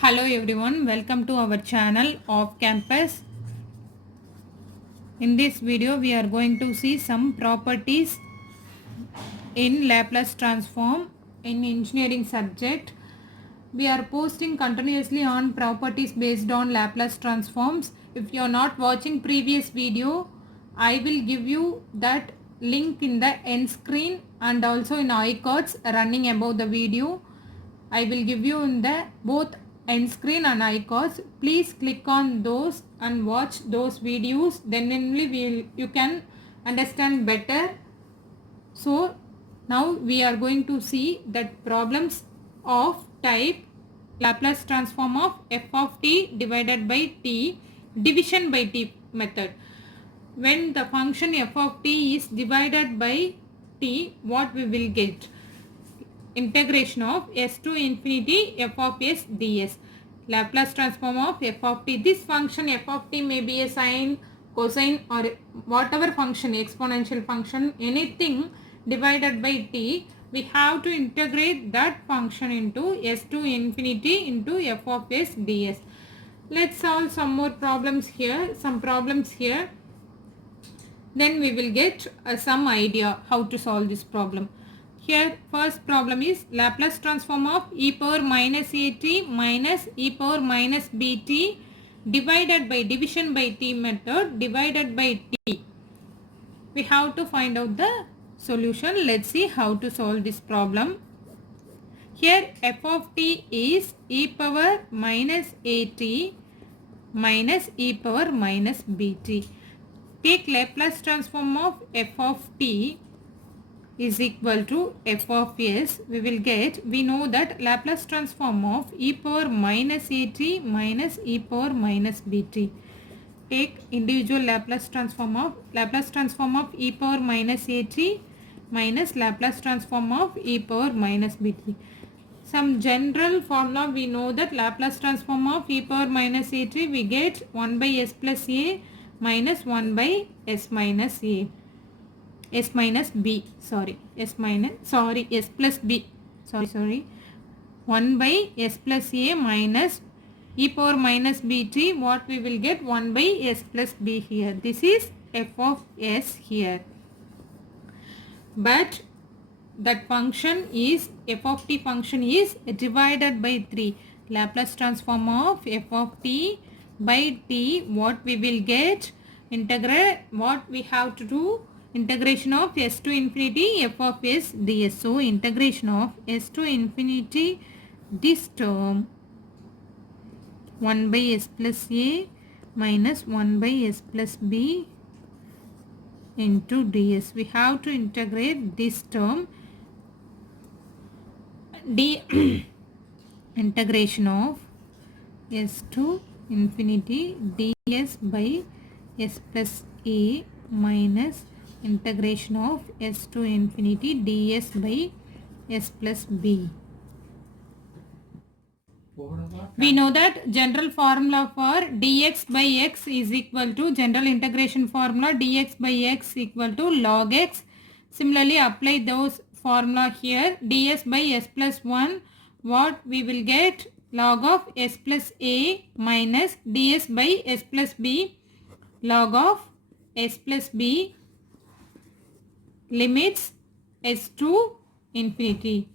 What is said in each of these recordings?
Hello everyone, welcome to our channel Off Campus. In this video we are going to see some properties in Laplace transform in engineering subject. We are posting continuously on properties based on Laplace transforms. If you are not watching previous video, I will give you that link in the end screen and also in iCards running above the video. I will give you in the both end screen and iCards. Please click on those and watch those videos. Then only you can understand better. So now we are going to see that problems of type Laplace transform of f of t divided by t division by t method. When the function f of t is divided by t, what we will get? Integration of s to infinity f of s ds. Laplace transform of f of t. This function f of t may be a sine, cosine or whatever function, exponential function, anything divided by t. We have to integrate that function into s to infinity into f of s ds. Let's solve some more problems here. Some problems here. Then we will get some idea how to solve this problem. Here first problem is Laplace transform of e power minus at minus e power minus bt divided by division by t method divided by t. We have to find out the solution. Let's see how to solve this problem. Here f of t is e power minus at minus e power minus bt. Take Laplace transform of f of t is equal to f of s. We know that Laplace transform of e power minus at minus e power minus bt. Take individual Laplace transform of e power minus at minus Laplace transform of e power minus bt. Some general formula we know that Laplace transform of e power minus at we get 1 by s plus a minus 1 by s minus a. S minus b, s plus b, 1 by s plus a minus e power minus bt. What we will get? 1 by s plus b here. This is f of s here. But that function is f of t function is divided by 3. Laplace transform of f of t by t. What we will get? Integrate. What we have to do? Integration of s to infinity f of s ds. So integration of s to infinity this term 1 by s plus a minus 1 by s plus b into ds. We have to integrate this term d integration of s to infinity ds by s plus a minus integration of s to infinity ds by s plus b. We know that general formula for dx by x is equal to general integration formula dx by x equal to log x. Similarly apply those formula here. ds by s plus 1, what we will get? Log of s plus a minus ds by s plus b log of s plus b limits s to infinity.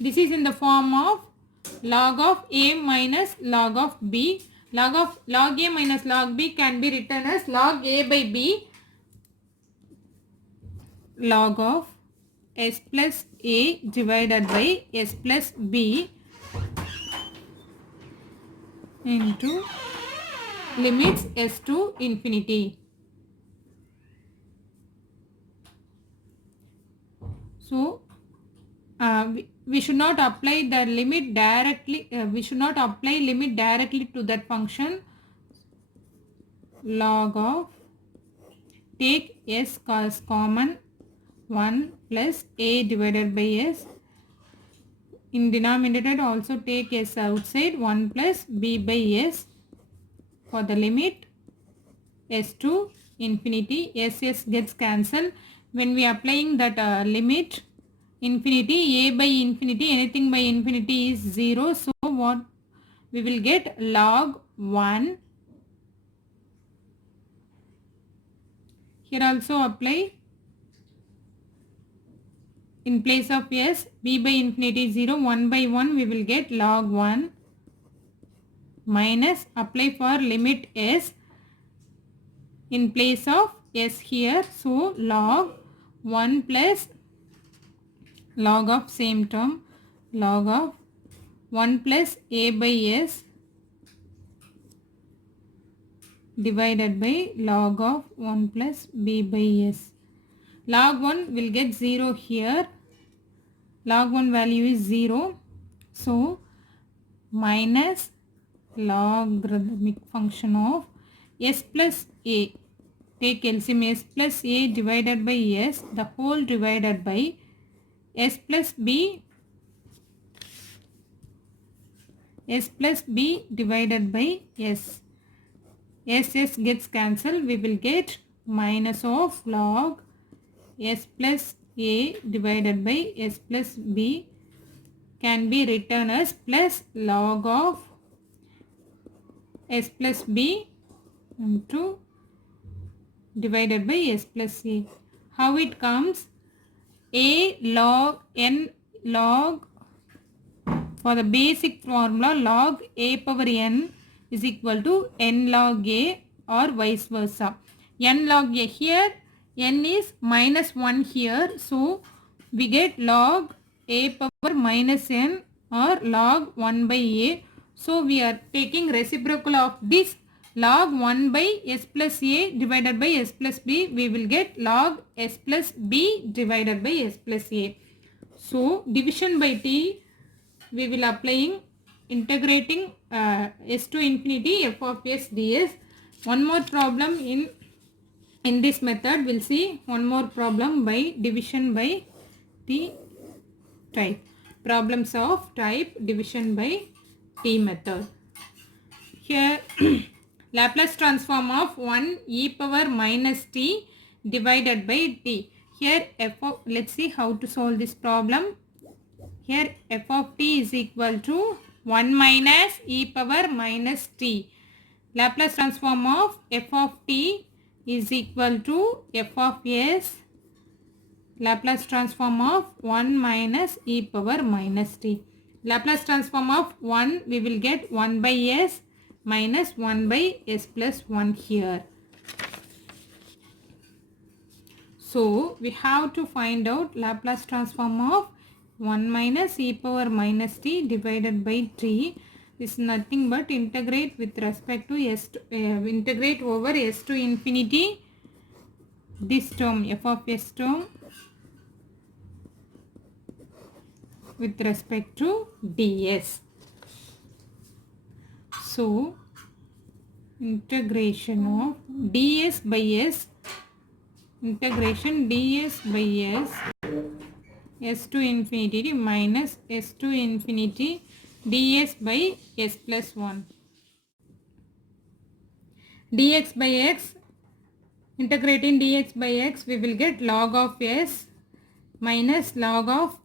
This is in the form of log of a minus log of b. Log a minus log b can be written as log a by b log of s plus a divided by s plus b into limits s to infinity. So we should not apply the limit directly. We should not apply limit directly to that function. Log of, take s as common, 1 plus a divided by s. In denominator also take s outside, 1 plus b by s for the limit s to infinity. S gets cancelled. When we are applying that limit infinity, a by infinity, anything by infinity is 0. So what we will get? Log 1. Here also apply. In place of s, b by infinity is 0. 1 by 1 we will get log 1 minus, apply for limit s in place of s here. So log 1 plus log of same term, log of 1 plus a by s divided by log of 1 plus b by s. Log 1 will get 0 here. Log 1 value is 0. So minus logarithmic function of s plus a. Take LCM, s plus a divided by s, the whole divided by s plus b divided by s. S gets cancelled. We will get minus of log s plus a divided by s plus b can be written as plus log of s plus b into divided by s plus a. How it comes? A log n log, for the basic formula, log a power n is equal to n log a or vice versa. N log a here, n is minus 1 here. So we get log a power minus n or log 1 by a. So we are taking reciprocal of this log 1 by s plus a divided by s plus b. We will get log s plus b divided by s plus a. So division by t, we will applying integrating s to infinity f of s ds. One more problem in this method. We'll see one more problem by division by t type. Problems of type division by t method. Here Laplace transform of 1 e power minus t divided by t. Here f of, let's see how to solve this problem. Here f of t is equal to 1 minus e power minus t. Laplace transform of f of t is equal to f of s Laplace transform of 1 minus e power minus t. Laplace transform of 1, we will get 1 by s minus 1 by s plus 1 here. So we have to find out Laplace transform of 1 minus e power minus t divided by t. This is nothing but integrate with respect to s to, integrate over s to infinity this term f of s term with respect to ds. So integration of ds by s, integration ds by s, s to infinity minus s to infinity ds by s plus 1. Dx by x, integrating dx by x, we will get log of s minus log of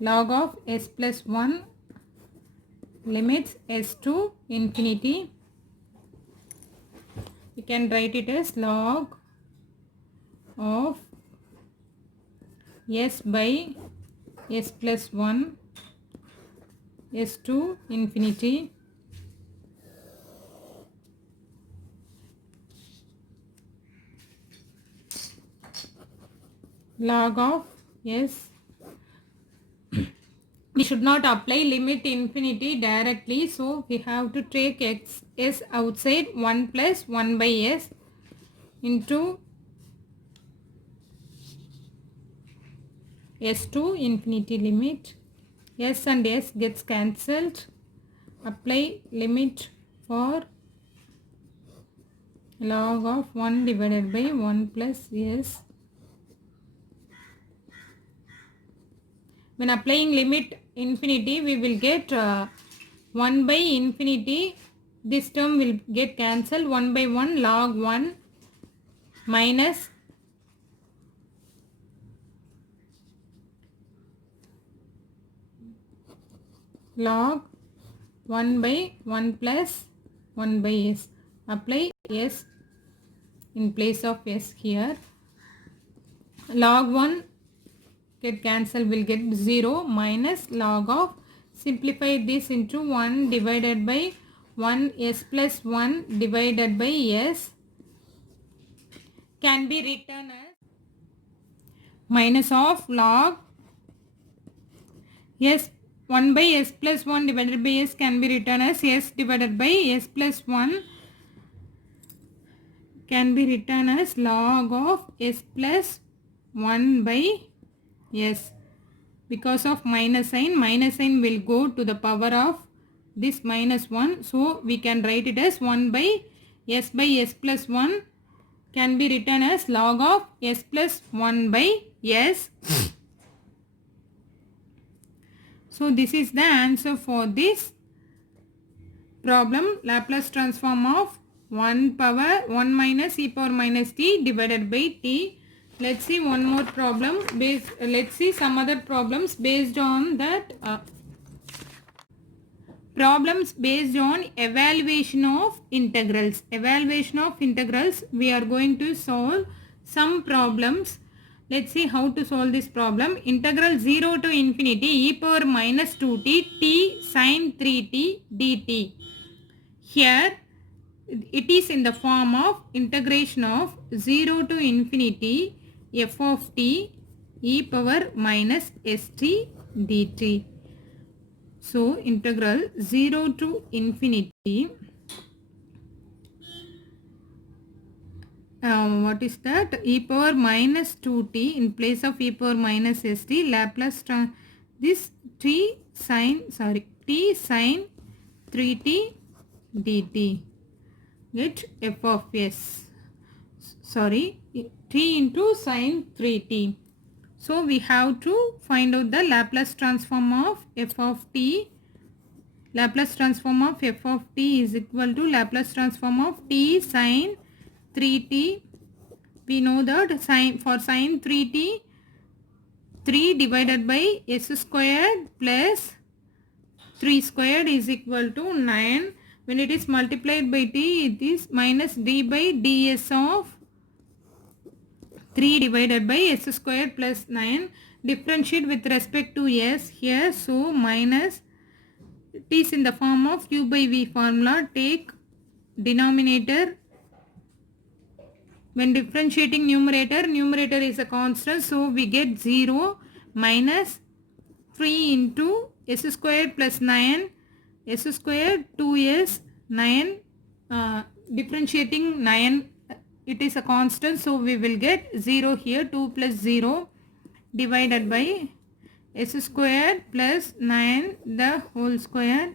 log of s plus 1 limits s to infinity. You can write it as log of s by s plus 1 s to infinity log of s. We should not apply limit infinity directly, so we have to take s outside 1 plus 1 by s into s to infinity limit. S and s gets cancelled. Apply limit for log of 1 divided by 1 plus s. When applying limit infinity, we will get 1 by infinity. This term will get cancelled. 1 by 1 log 1 minus log 1 by 1 plus 1 by s. Apply s in place of s here. Log 1 get cancelled, will get 0 minus log of, simplify this into 1 divided by 1 s plus 1 divided by s can be written as minus of log s 1 by s plus 1 divided by s can be written as s divided by s plus 1 can be written as log of s plus 1 by s. Because of minus sign will go to the power of this minus 1, so we can write it as 1 by s plus 1 can be written as log of s plus 1 by s. So this is the answer for this problem. Laplace transform of 1 power 1 minus e power minus t divided by t. Let's see one more problem. Let's see some other problems based on that. Problems based on evaluation of integrals. Evaluation of integrals. We are going to solve some problems. Let's see how to solve this problem. Integral 0 to infinity e power minus 2t t sin 3t dt. Here it is in the form of integration of 0 to infinity f of t e power minus st dt. So integral 0 to infinity, what is that, e power minus 2t in place of e power minus st, Laplace this t sin 3t dt, get f of s, t into sin 3t. So we have to find out the Laplace transform of f of t. Laplace transform of f of t is equal to Laplace transform of t sin 3t. We know that for sin 3t, 3 divided by s squared plus 3 squared is equal to 9. When it is multiplied by t, it is minus d by ds of 3 divided by s squared plus 9. Differentiate with respect to s here. So minus, it is in the form of q by v formula. Take denominator. When differentiating numerator is a constant. So we get 0 minus 3 into s squared plus 9. S squared 2s 9. Differentiating 9. It is a constant, so we will get 0 here. 2 plus 0 divided by s squared plus 9 the whole square.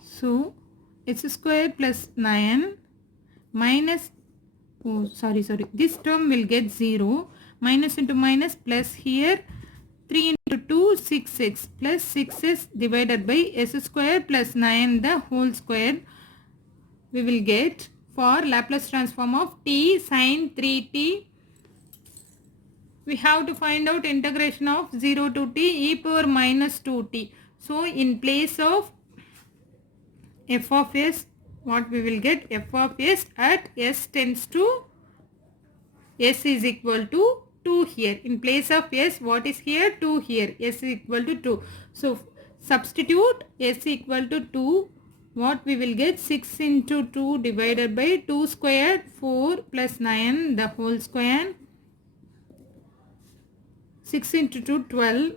So s squared plus 9 minus, this term will get 0. Minus into minus plus here 3 into 2 6x plus 6s divided by s squared plus 9 the whole square. We will get for Laplace transform of t sin 3t. We have to find out integration of 0 to t e power minus 2t. So in place of f of s, what we will get, f of s at s tends to s is equal to 2 here. In place of s, what is here, 2 here, s is equal to 2. So substitute s equal to 2. What we will get, 6 into 2 divided by 2 squared 4 plus 9 the whole square. 6 into 2 12.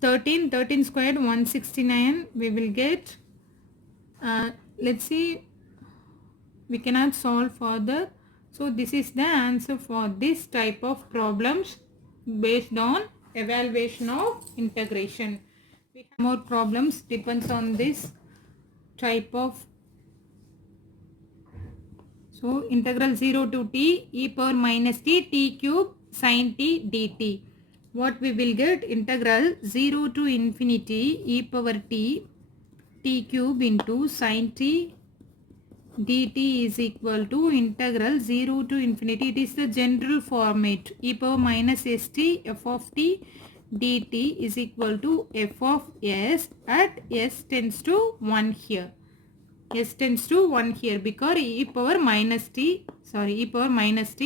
13 squared 169. We will get, let's see, we cannot solve further. So this is the answer for this type of problems based on evaluation of integration. We have more problems depends on this type of. So integral 0 to t e power minus t cube sin t dt. What we will get, integral 0 to infinity e power t cube into sin t dt is equal to integral 0 to infinity. It is the general format. E power minus st f of t dt is equal to f of s at s tends to 1 here. S tends to 1 here because e power minus t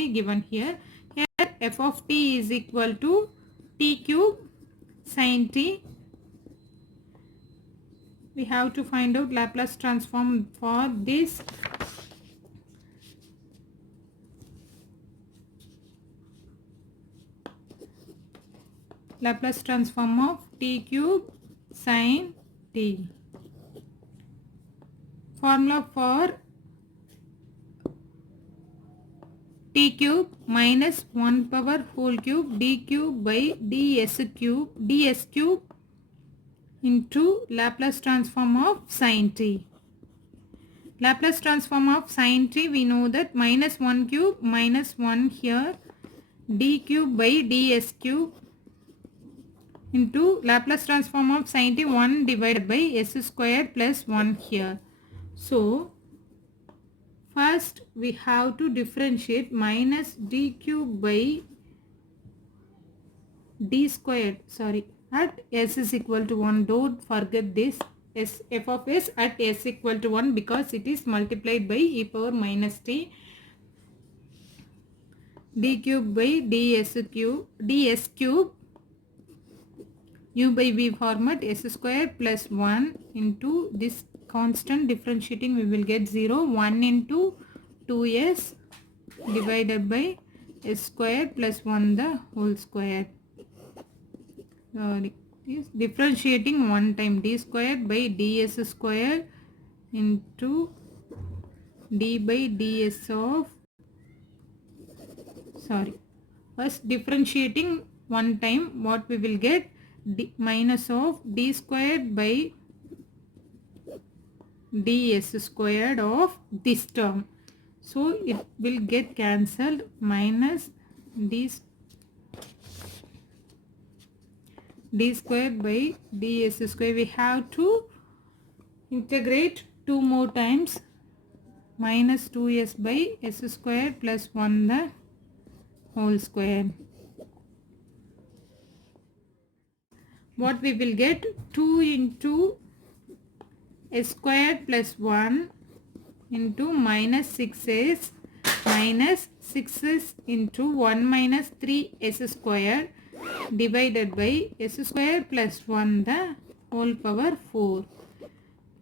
given here. Here f of t is equal to t cube sin t. We have to find out Laplace transform for this. Laplace transform of t cube sin t. Formula for t cube minus 1 power whole cube d cube by ds cube into Laplace transform of sin t. Laplace transform of sin t, we know that minus 1 cube minus 1 here d cube by ds cube into Laplace transform of sin t 1 divided by s square plus 1 here. So first we have to differentiate minus d cube by d squared at s is equal to 1. Don't forget this f of s at s equal to 1 because it is multiplied by e power minus t d cube by ds cube u by v format s square plus 1 into this constant differentiating we will get 0. 1 into 2s divided by s square plus 1 the whole square. Is differentiating one time d square by ds square into d by ds of first differentiating one time what we will get d minus of d squared by ds squared of this term. So it will get cancelled minus d squared by ds square. We have to integrate 2 more times minus 2s by s square plus 1 the whole square. What we will get 2 into s square plus 1 into minus 6s minus 6s into 1 minus 3s square divided by s square plus 1 the whole power 4.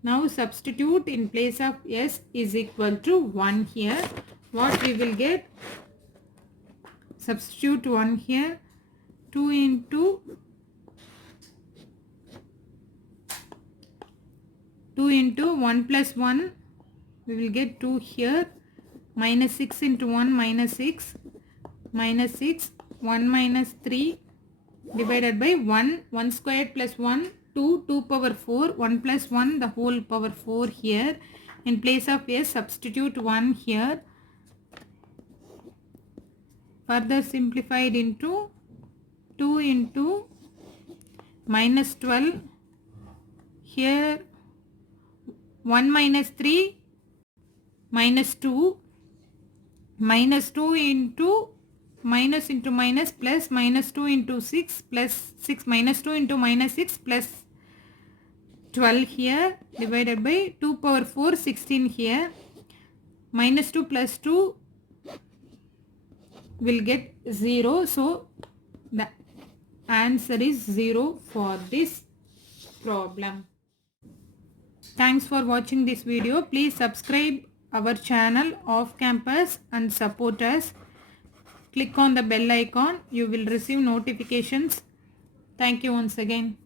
Now substitute in place of s is equal to 1 here. What we will get? Substitute 1 here. 2 into 1 plus 1 we will get 2 here. Minus 6 into 1 minus 6 1 minus 3 divided by 1 squared plus 1 2 power 4 1 plus 1 the whole power 4 here. In place of s substitute 1 here. Further simplified into 2 into minus 12 here 1 minus 3 minus 2 into minus into minus plus minus 2 into 6 plus 6 minus 2 into minus 6 plus 12 here divided by 2 power 4 16 here. Minus 2 plus 2 will get 0. So the answer is 0 for this problem. Thanks for watching this video. Please subscribe our channel Off Campus and support us. Click on the bell icon. You will receive notifications. Thank you once again.